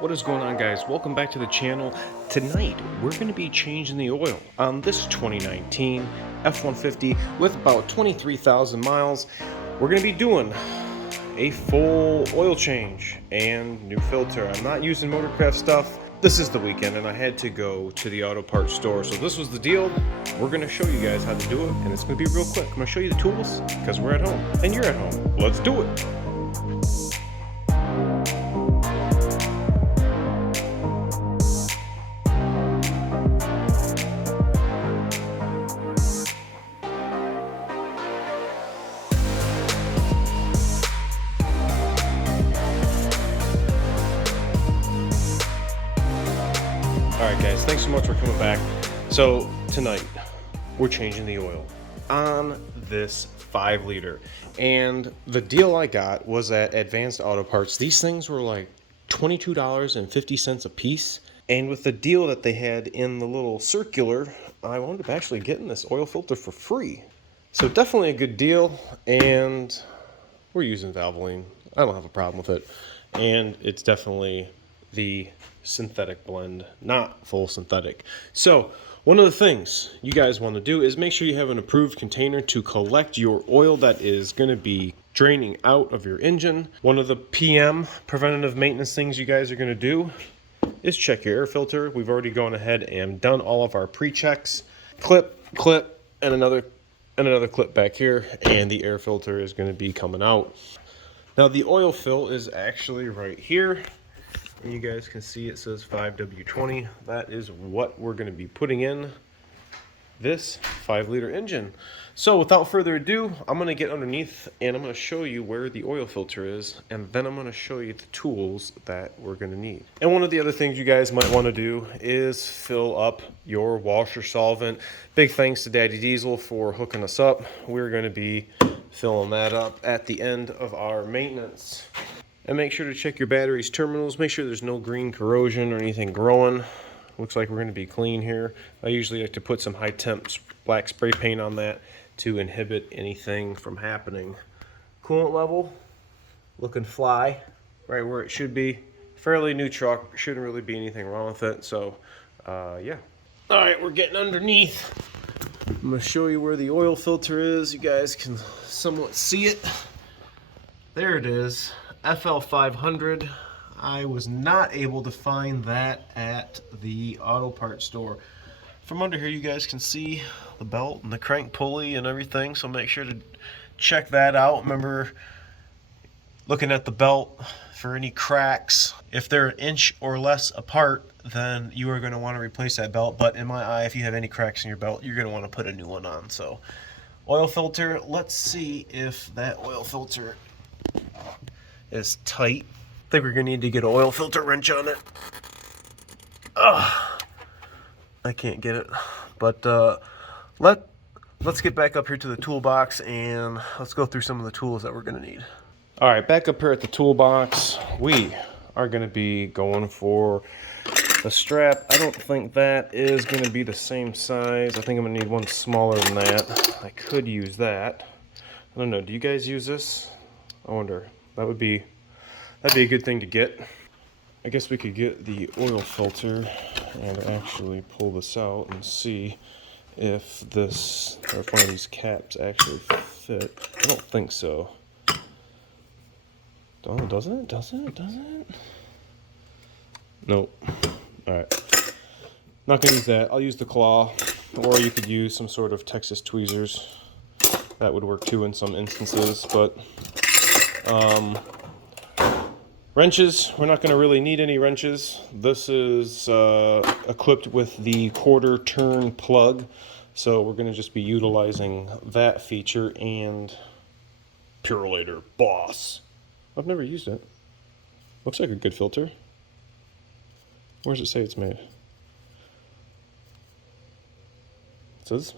What is going on, guys? Welcome back to the channel. Tonight we're going to be changing the oil on this 2019 F-150 with about 23,000 miles. We're going to be doing a full oil change and new filter. I'm not using Motorcraft stuff. This is the weekend and I had to go to the auto parts store, so this was the deal. We're going to show you guys how to do it, and it's going to be real quick. I'm going to show you the tools because we're at home and you're at home. Let's do it. Alright guys, thanks so much for coming back. So tonight, we're changing the oil on this 5-liter. And the deal I got was at Advanced Auto Parts. These things were like $22.50 a piece. And with the deal that they had in the little circular, I wound up actually getting this oil filter for free. So definitely a good deal, and we're using Valvoline. I don't have a problem with it. And it's definitely the synthetic blend, not full synthetic. So one of the things you guys want to do is make sure you have an approved container to collect your oil that is going to be draining out of your engine. One of the PM, preventative maintenance, things you guys are going to do is check your air filter. We've already gone ahead and done all of our pre-checks. Clip, and another clip back here, and the air filter is going to be coming out. Now the oil fill is actually right here. And you guys can see it says 5W20. That is what we're going to be putting in this 5-liter engine. So without further ado, I'm going to get underneath and I'm going to show you where the oil filter is, and then I'm going to show you the tools that we're going to need. And one of the other things you guys might want to do is fill up your washer solvent. Big thanks to Daddy Diesel for hooking us up. We're going to be filling that up at the end of our maintenance. And make sure to check your battery's terminals. Make sure there's no green corrosion or anything growing. Looks like we're going to be clean here. I usually like to put some high temp black spray paint on that to inhibit anything from happening. Coolant level, looking fly, right where it should be. Fairly new truck, shouldn't really be anything wrong with it. So, yeah. All right, we're getting underneath. I'm going to show you where the oil filter is. You guys can somewhat see it. There it is. FL500. I was not able to find that at the auto parts store. From under here you guys can see the belt and the crank pulley and everything, so make sure to check that out. Remember looking at the belt for any cracks. If they're an inch or less apart, then you are going to want to replace that belt, but in my eye, if you have any cracks in your belt, you're going to want to put a new one on. So oil filter, let's see if that oil filter is tight. I think we're gonna need to get an oil filter wrench on it. I can't get it, but let's get back up here to the toolbox and let's go through some of the tools that we're gonna need. All right, back up here at the toolbox, we are gonna be going for the strap. I don't think that is gonna be the same size. I think I'm gonna need one smaller than that. I could use that. I don't know, do you guys use this? I wonder. That'd be a good thing to get. I guess we could get the oil filter and actually pull this out and see if this, or if one of these caps actually fit. I don't think so. Oh, doesn't it? Doesn't it? Doesn't it? Nope. Alright. Not gonna use that. I'll use the claw, or you could use some sort of Texas tweezers. That would work too in some instances, but wrenches, we're not going to really need any wrenches. This is equipped with the quarter turn plug, so we're going to just be utilizing that feature. And Purolator Boss, I've never used it. Looks like a good filter. Where does it say it's made? It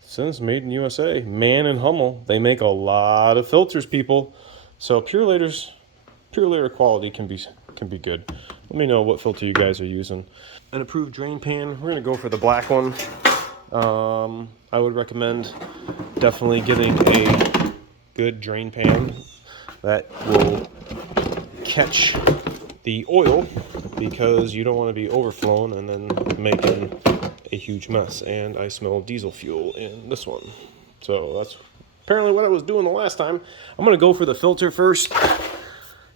says made in USA. Man and Hummel, they make a lot of filters, people. So Purolator quality can be good. Let me know what filter you guys are using. An approved drain pan, we're gonna go for the black one. I would recommend definitely getting a good drain pan that will catch the oil because you don't want to be overflowing and then making a huge mess. And I smell diesel fuel in this one. So that's apparently what I was doing the last time. I'm going to go for the filter first,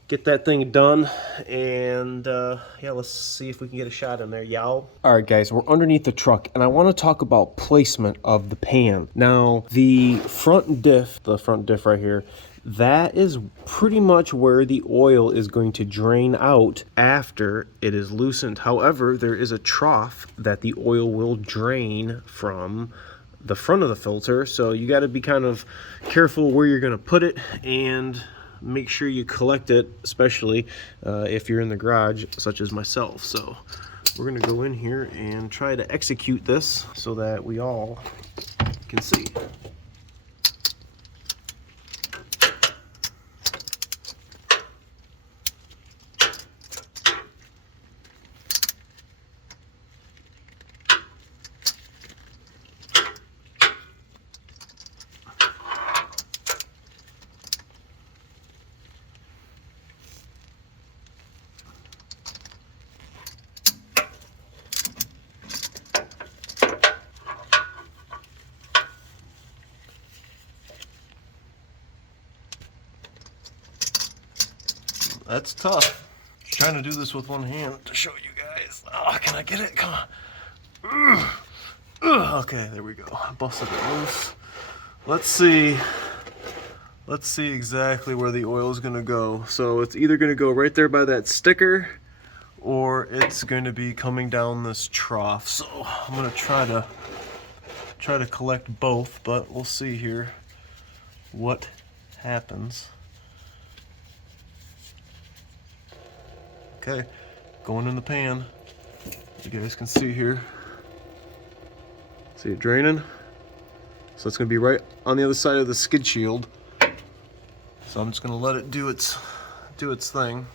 get that thing done, and yeah, let's see if we can get a shot in there, y'all. All right, guys, we're underneath the truck, and I want to talk about placement of the pan. Now, the front diff right here, that is pretty much where the oil is going to drain out after it is loosened. However, there is a trough that the oil will drain from the front of the filter, so you got to be kind of careful where you're going to put it and make sure you collect it, especially if you're in the garage such as myself. So we're going to go in here and try to execute this so that we all can see. That's tough. Just trying to do this with one hand to show you guys. Oh, can I get it? Come on. Okay, there we go. I busted it loose. Let's see exactly where the oil is gonna go. So it's either gonna go right there by that sticker, or it's going to be coming down this trough. So I'm gonna try to collect both, but we'll see here what happens. Okay, going in the pan. You guys can see here. See it draining? So it's gonna be right on the other side of the skid shield. So I'm just gonna let it do its thing.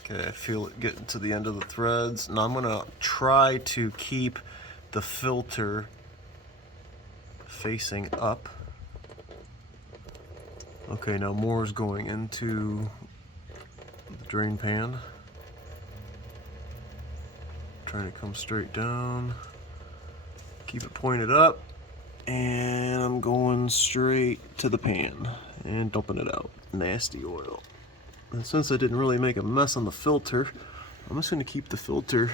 Okay, I feel it getting to the end of the threads. Now I'm gonna try to keep the filter facing up. Okay, now more is going into the drain pan. Trying to come straight down. Keep it pointed up. And I'm going straight to the pan and dumping it out. Nasty oil. And since I didn't really make a mess on the filter, I'm just going to keep the filter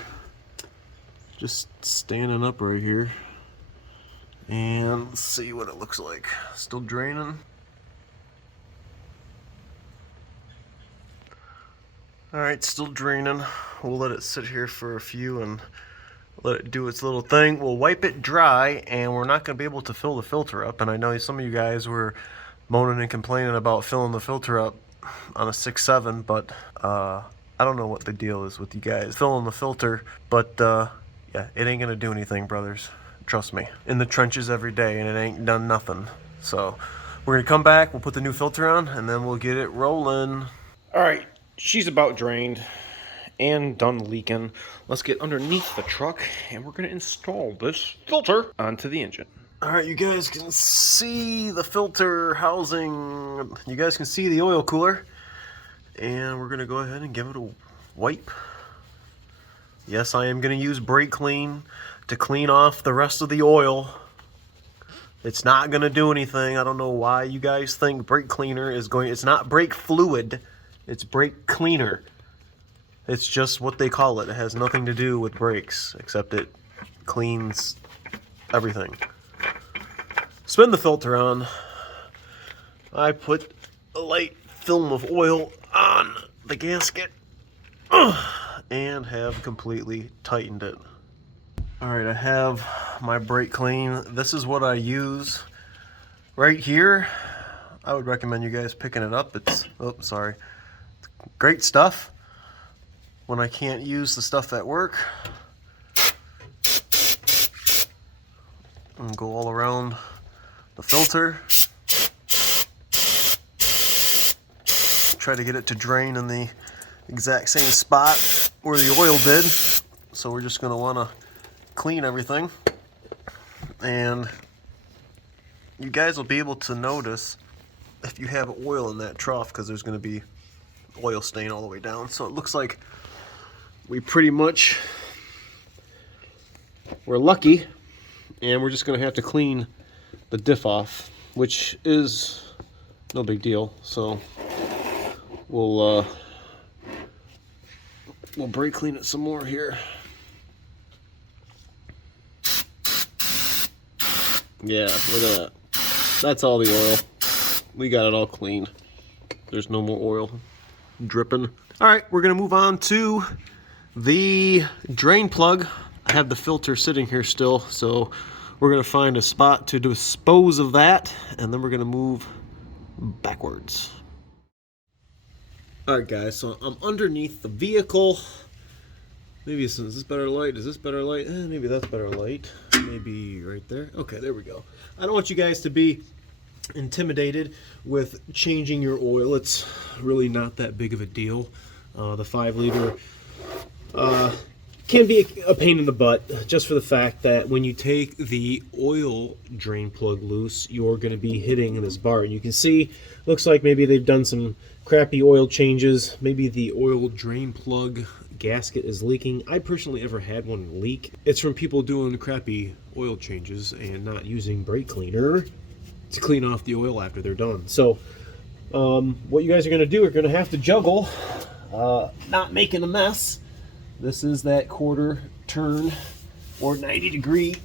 just standing up right here. And let's see what it looks like. Still draining. Alright, still draining. We'll let it sit here for a few and let it do its little thing. We'll wipe it dry, and we're not going to be able to fill the filter up. And I know some of you guys were moaning and complaining about filling the filter up on a 6.7, but I don't know what the deal is with you guys filling the filter, but yeah, it ain't going to do anything, brothers. Trust me. In the trenches every day, and it ain't done nothing. So we're gonna come back, we'll put the new filter on, and then we'll get it rolling. All right, she's about drained and done leaking. Let's get underneath the truck, and we're gonna install this filter onto the engine. All right, you guys can see the filter housing. You guys can see the oil cooler, and we're gonna go ahead and give it a wipe. Yes, I am gonna use brake clean to clean off the rest of the oil. It's not gonna do anything. I don't know why you guys think brake cleaner is going. It's not brake fluid, it's brake cleaner. It's just what they call it. It has nothing to do with brakes, except it cleans everything. Spin the filter on. I put a light film of oil on the gasket and have completely tightened it. Alright, I have my brake clean. This is what I use right here. I would recommend you guys picking it up. It's, oh, sorry. It's great stuff when I can't use the stuff at work. And go all around the filter. Try to get it to drain in the exact same spot where the oil did. So we're just going to want to clean everything. and you guys will be able to notice if you have oil in that trough, because there's going to be oil stain all the way down. So it looks like we pretty much we're lucky, and we're just going to have to clean the diff off, which is no big deal. So we'll brake clean it some more here. Yeah, look at that. That's all the oil. We got it all clean. There's no more oil dripping. All right, we're gonna move on to the drain plug. I have the filter sitting here still, so we're gonna find a spot to dispose of that, and then we're gonna move backwards. All right, guys, so I'm underneath the vehicle. Maybe is this better light? Is this better light? Maybe that's better light. Maybe right there. Okay, there we go. I don't want you guys to be intimidated with changing your oil. It's really not that big of a deal. The 5 liter can be a pain in the butt, just for the fact that when you take the oil drain plug loose, you're going to be hitting this bar. And you can see, looks like maybe they've done some crappy oil changes. Maybe the oil drain plug gasket is leaking. I personally ever had one leak. It's from people doing crappy oil changes and not using brake cleaner to clean off the oil after they're done. So what you guys are going to do are going to have to juggle not making a mess. This is that quarter turn or 90-degree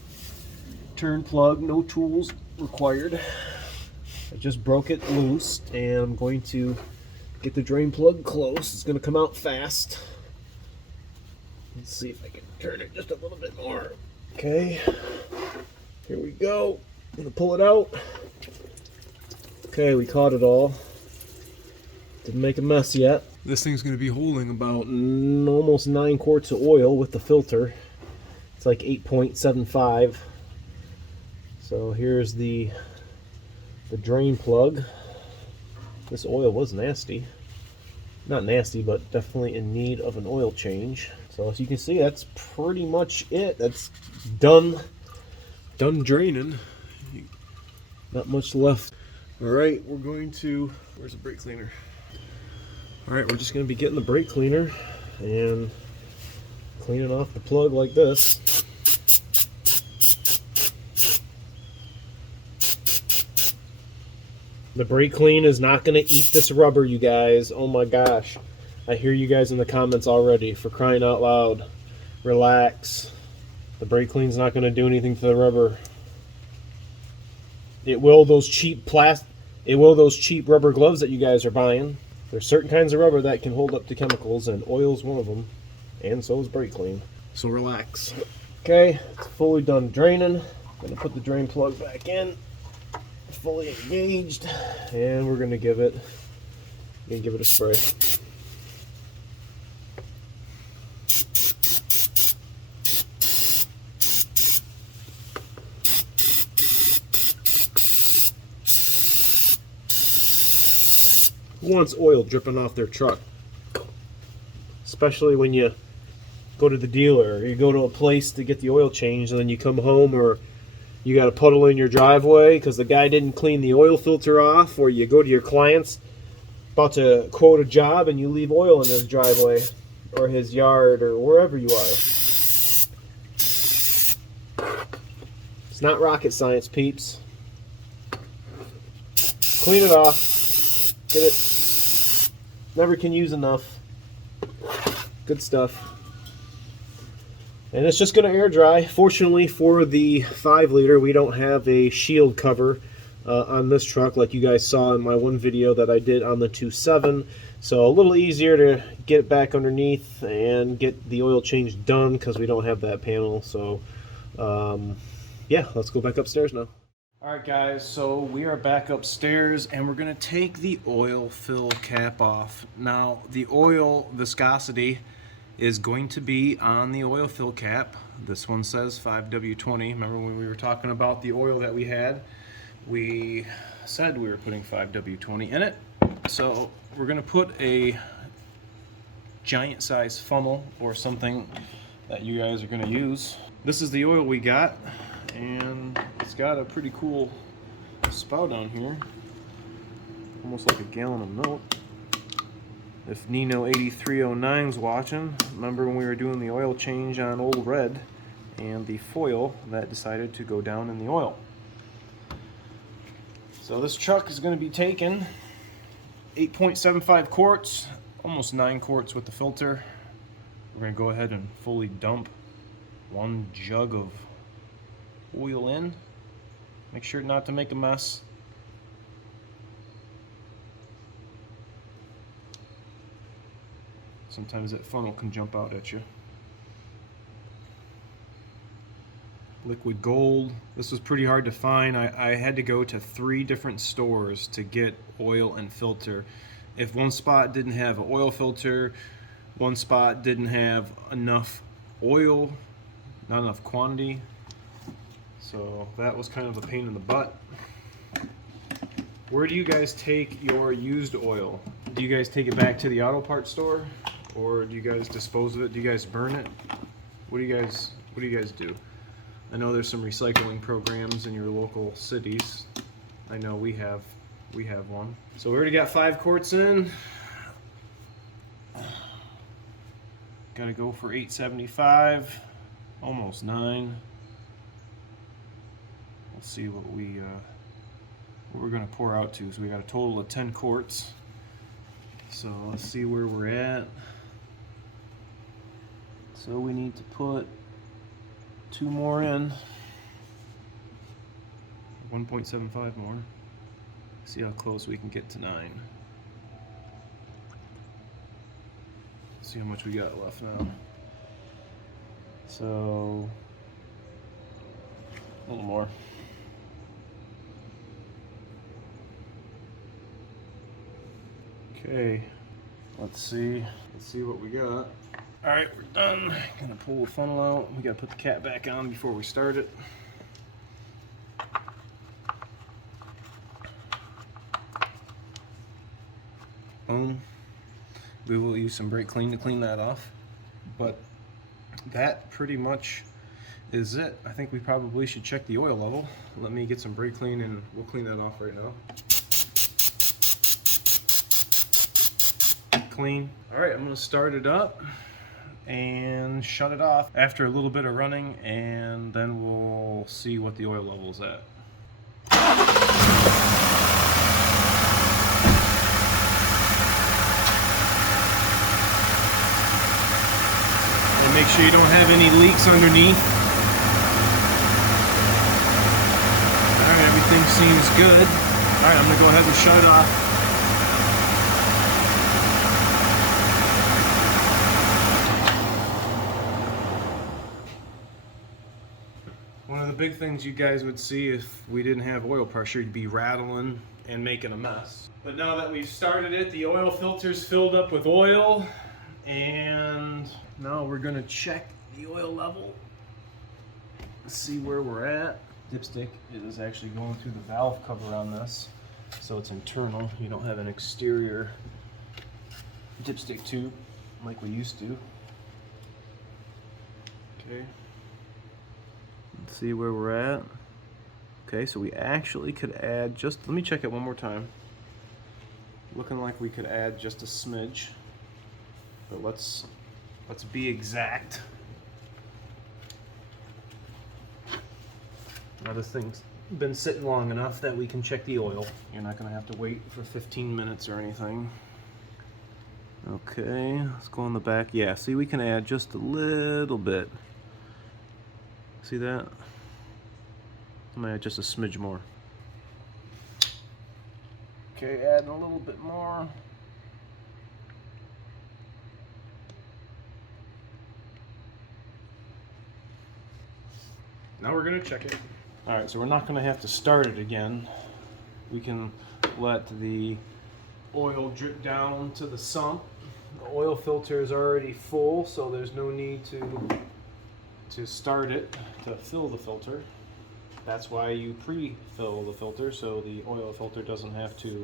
turn plug, no tools required. I just broke it loose, and I'm going to get the drain plug close. It's going to come out fast. Let's see if I can turn it just a little bit more. Okay, here we go. I'm going to pull it out. Okay, we caught it all. Didn't make a mess yet. This thing's going to be holding about almost 9 quarts of oil with the filter. It's like 8.75. So here's the drain plug. This oil was nasty. Not nasty, but definitely in need of an oil change. So as you can see, that's pretty much it. That's done draining. Not much left. All right, we're going to, where's the brake cleaner? All right, we're just going to be getting the brake cleaner and cleaning off the plug like this. The brake clean is not going to eat this rubber, you guys. Oh my gosh. I hear you guys in the comments already. For crying out loud. Relax. The brake clean's not going to do anything to the rubber. It will those cheap rubber gloves that you guys are buying. There's certain kinds of rubber that can hold up to chemicals, and oil's one of them, and so is brake clean. So relax. Okay, it's fully done draining. I'm gonna put the drain plug back in, fully engaged, and we're gonna give it a spray. Who wants oil dripping off their truck? Especially when you go to the dealer, or you go to a place to get the oil changed, and then you come home, or you got a puddle in your driveway because the guy didn't clean the oil filter off, or you go to your client's about to quote a job and you leave oil in his driveway or his yard or wherever you are. It's not rocket science, peeps. Clean it off. Get it. Never can use enough. Good stuff. And it's just going to air dry. Fortunately for the 5 liter, we don't have a shield cover on this truck like you guys saw in my one video that I did on the 2.7. So a little easier to get it back underneath and get the oil change done because we don't have that panel. So yeah, let's go back upstairs now. Alright guys, so we are back upstairs and we're going to take the oil fill cap off. Now the oil viscosity is going to be on the oil fill cap. This one says 5W20. Remember when we were talking about the oil that we had? We said we were putting 5W20 in it. So we're going to put a giant size funnel or something that you guys are going to use. This is the oil we got. And it's got a pretty cool spout on here, almost like a gallon of milk. If Nino 8309's watching, remember when we were doing the oil change on Old Red and the foil that decided to go down in the oil. So this truck is going to be taking 8.75 quarts, almost 9 quarts with the filter. We're going to go ahead and fully dump 1 jug of oil in. Make sure not to make a mess. Sometimes that funnel can jump out at you. Liquid gold. This was pretty hard to find. I had to go to 3 different stores to get oil and filter. If one spot didn't have an oil filter, one spot didn't have enough oil, not enough quantity. So that was kind of a pain in the butt. Where do you guys take your used oil? Do you guys take it back to the auto parts store? Or do you guys dispose of it? Do you guys burn it? What do you guys do? I know there's some recycling programs in your local cities. I know we have one. So we already got 5 quarts in. Gotta go for 8.75, almost 9. Let's see what we're gonna pour out to. So we got a total of 10 quarts. So let's see where we're at. So we need to put 2 more in. 1.75 more. See how close we can get to 9. See how much we got left now. So a little more. Okay, let's see what we got. All right, we're done. Gonna pull the funnel out. We gotta put the cap back on before we start it. Boom. We will use some brake clean to clean that off. But that pretty much is it. I think we probably should check the oil level. Let me get some brake clean and we'll clean that off right now. Clean. All right, I'm gonna start it up and shut it off after a little bit of running, and then we'll see what the oil level is at. And make sure you don't have any leaks underneath. Alright, everything seems good. Alright, I'm gonna go ahead and shut it off. One of the big things you guys would see if we didn't have oil pressure, you'd be rattling and making a mess. But now that we've started it, the oil filter's filled up with oil, and now we're gonna check the oil level. Let's see where we're at. Dipstick is actually going through the valve cover on this, so it's internal. You don't have an exterior dipstick tube like we used to. Okay. Let's see where we're at. Okay, so we actually could add just, let me check it one more time. Looking like we could add just a smidge, but let's be exact. Now this thing's been sitting long enough that we can check the oil. You're not gonna have to wait for 15 minutes or anything. Okay, let's go on the back. Yeah, see, we can add just a little bit. See that? I'm gonna add just a smidge more. Okay, adding a little bit more. Now we're gonna check it. All right, so we're not gonna have to start it again. We can let the oil drip down to the sump. The oil filter is already full, so there's no need to start it to fill the filter. That's why you pre-fill the filter, so the oil filter doesn't have to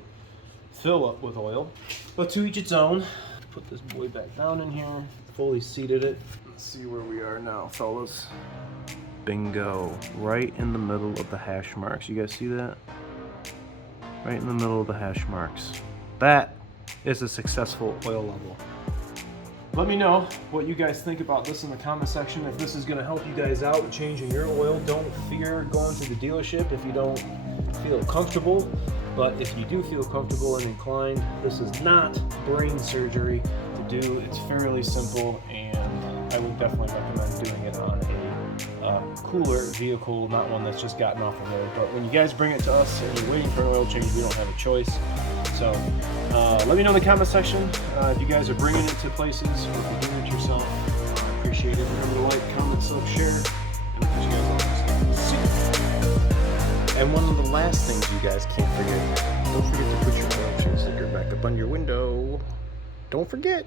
fill up with oil. But to each its own. Put put this boy back down in here. Fully seated it. Let's see where we are now, fellas. Bingo. Right in the middle of the hash marks. You guys see that? Right in the middle of the hash marks. That is a successful oil level. Let me know what you guys think about this in the comment section. If this is going to help you guys out with changing your oil, don't fear going to the dealership if you don't feel comfortable. But if you do feel comfortable and inclined, this is not brain surgery to do. It's fairly simple, and I would definitely recommend doing it on a cooler vehicle, not one that's just gotten off the road. But when you guys bring it to us and you're waiting for an oil change, we don't have a choice. So let me know in the comment section if you guys are bringing it to places or if you're doing it yourself. I appreciate it. Remember to like, comment, share, and I'll catch you guys all next time. See you. And one of the last things you guys can't forget, don't forget to put your oil change sticker back up on your window. Don't forget.